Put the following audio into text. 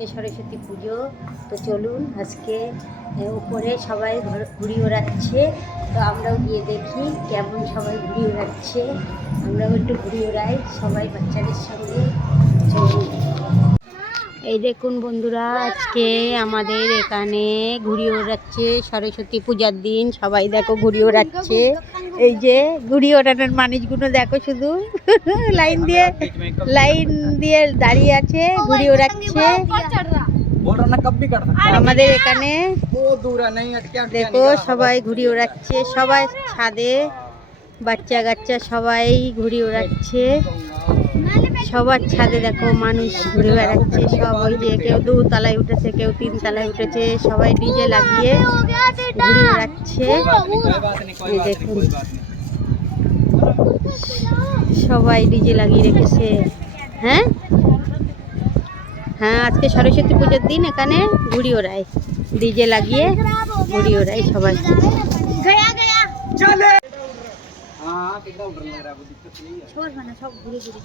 আজকে সরস্বতী পুজো। তো চলুন আজকে উপরে সবাই ঘুড়ি ওড়াচ্ছে, তো আমরাও গিয়ে দেখি কেমন সবাই ঘুড়ি ওড়াচ্ছে। আমরাও একটু ঘুড়ি ওড়াই সবাই বাচ্চাদের সঙ্গে। চলুন। এই দেখুন বন্ধুরা, আজকে আমাদের এখানে ঘুড়ি ওড়াচ্ছে সরস্বতী পূজার দিন। সবাই দেখো ঘুড়ি ওড়াচ্ছে। এই যে ঘুড়ি ওড়ানোর মানুষগুলো দেখো, শুধু লাইন দিয়ে দাঁড়িয়ে আছে, ঘুড়ি ওড়াচ্ছে। আমাদের এখানে দেখো সবাই ঘুড়ি ওড়াচ্ছে, সবাই ছাদে বাচ্চা কাচ্চা সবাই ঘুড়ি ওড়াচ্ছে। সবার ছাদে দেখো মানুষ ঘুরে বেড়াচ্ছে সব। ওই যে কেউ 2 তলায় উঠেছে, কেউ 3 তলায় উঠেছে, সবাই ডিজে লাগিয়ে ঘুরে বেড়াচ্ছে। এই দেখুন সবাই ডিজে লাগিয়ে রেখেছে। হ্যাঁ হ্যাঁ, আজকে সরস্বতী পুজোর দিন এখানে ঘুড়ি ওড়ায়, ডিজে লাগিয়ে ঘুড়ি ওড়ায় সবাই। সব ঘুরে ঘুরে